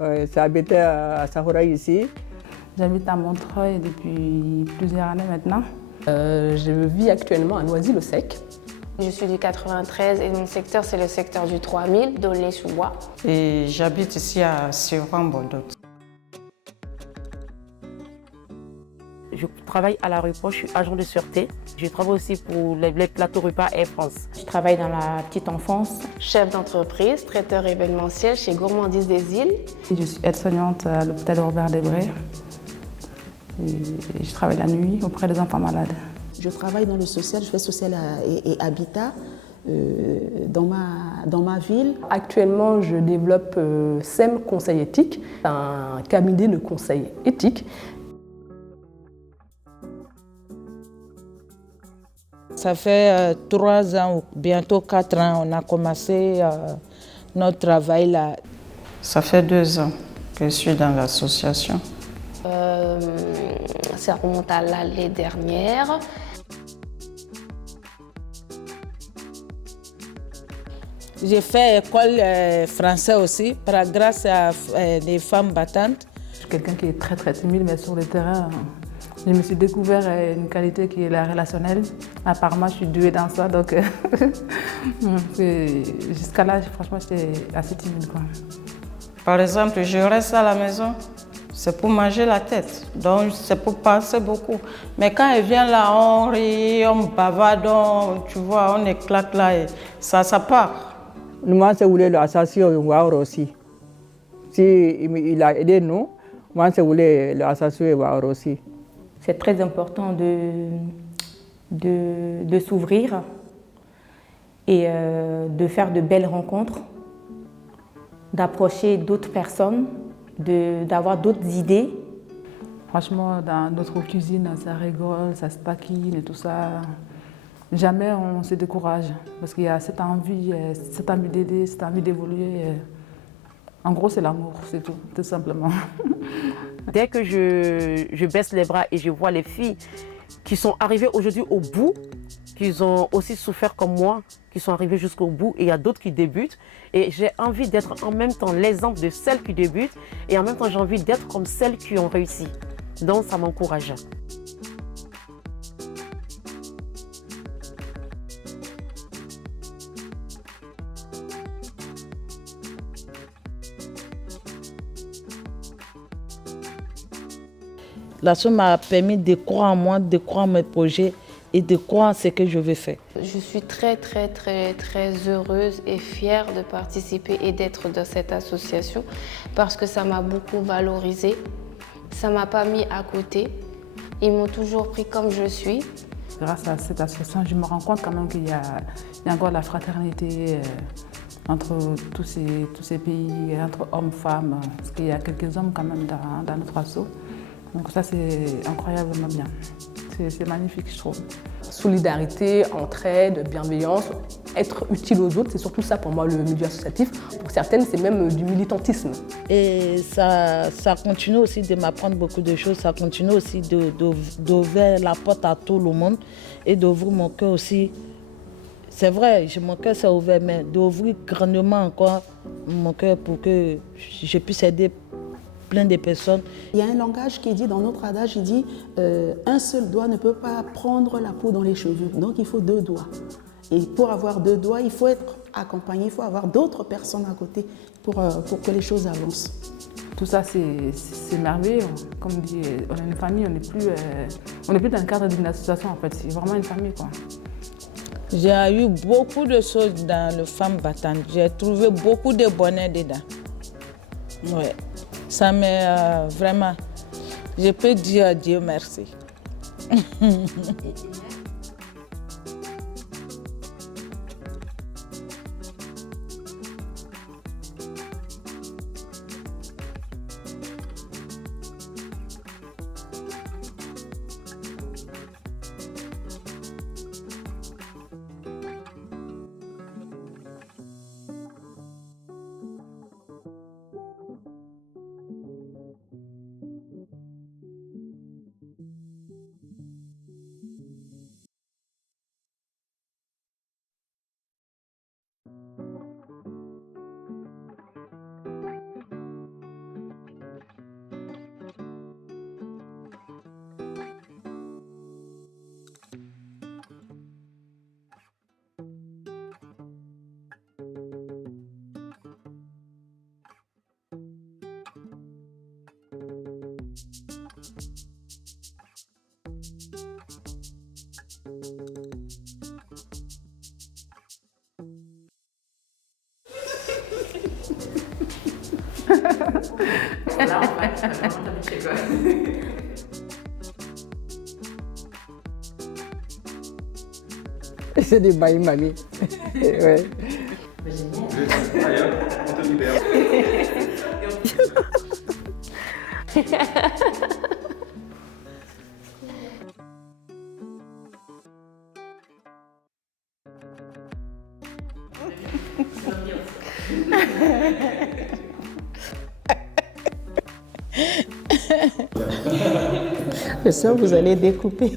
J'ai habité à Sahouraï ici. J'habite à Montreuil depuis plusieurs années maintenant. Je vis actuellement à Noisy-le-Sec. Je suis du 93 et mon secteur, c'est le secteur du 3000, d'Aulnay-sous-Bois. Et j'habite ici à Sirvan-Bordeaux. Je travaille à l'aéroport, je suis agent de sûreté. Je travaille aussi pour les plateaux repas Air France. Je travaille dans la petite enfance. Chef d'entreprise, traiteur événementiel chez Gourmandise des Îles. Et je suis aide-soignante à l'hôpital Robert Debré. Et je travaille la nuit auprès des enfants malades. Je travaille dans le social, je fais social et habitat dans ma ville. Actuellement, je développe SEM Conseil éthique, un cabinet de conseil éthique. Ça fait 3 ans ou bientôt 4 ans, on a commencé notre travail là. Ça fait 2 ans que je suis dans l'association. Ça remonte à l'année dernière. J'ai fait école français aussi, grâce à des femmes battantes. Je suis quelqu'un qui est très très timide, mais sur le terrain, je me suis découvert une qualité qui est la relationnelle. Apparemment, je suis douée dans ça, donc jusqu'à là, franchement, j'étais assez timide, quoi. Par exemple, je reste à la maison, c'est pour manger la tête, donc c'est pour penser beaucoup. Mais quand elle vient là, on rit, on bavarde, tu vois, on éclate là et ça part. Moi, je voulais l'association voir aussi. Si il a aidé nous, moi, je voulais l'association voir aussi. C'est très important de s'ouvrir et de faire de belles rencontres, d'approcher d'autres personnes, d'avoir d'autres idées. Franchement, dans notre cuisine, ça rigole, ça se taquine et tout ça. Jamais on se décourage parce qu'il y a cette envie d'aider, cette envie d'évoluer. En gros, c'est l'amour, c'est tout simplement. Dès que je baisse les bras et je vois les filles qui sont arrivées aujourd'hui au bout, qui ont aussi souffert comme moi, qui sont arrivées jusqu'au bout, et il y a d'autres qui débutent. Et j'ai envie d'être en même temps l'exemple de celles qui débutent, et en même temps j'ai envie d'être comme celles qui ont réussi. Donc ça m'encourage. L'asso m'a permis de croire en moi, de croire en mes projets et de croire en ce que je veux faire. Je suis très heureuse et fière de participer et d'être dans cette association parce que ça m'a beaucoup valorisée. Ça ne m'a pas mis à côté. Ils m'ont toujours pris comme je suis. Grâce à cette association, je me rends compte quand même qu'il y a encore la fraternité entre tous ces pays, entre hommes, femmes, parce qu'il y a quelques hommes quand même dans notre asso. Donc ça, c'est incroyablement bien. C'est magnifique, je trouve. Solidarité, entraide, bienveillance, être utile aux autres, c'est surtout ça pour moi le milieu associatif. Pour certaines, c'est même du militantisme. Et ça continue aussi de m'apprendre beaucoup de choses, ça continue aussi d'ouvrir la porte à tout le monde et d'ouvrir mon cœur aussi. C'est vrai, mon cœur s'est ouvert, mais d'ouvrir grandement encore mon cœur pour que je puisse aider plein de personnes. Il y a un langage qui dit, dans notre adage, il dit un seul doigt ne peut pas prendre la peau dans les cheveux. Donc il faut 2 doigts. Et pour avoir 2 doigts, il faut être accompagné, il faut avoir d'autres personnes à côté pour que les choses avancent. Tout ça, c'est merveilleux. Comme dit, on est une famille, on n'est plus dans le cadre d'une association en fait, c'est vraiment une famille, quoi. J'ai eu beaucoup de choses dans le Femmes battantes. J'ai trouvé beaucoup de bonheur dedans. Ouais. Ça m'est vraiment... Je peux dire Dieu merci. C'est des bails mamie. Ouais. On te libère. Je sens que vous allez découper.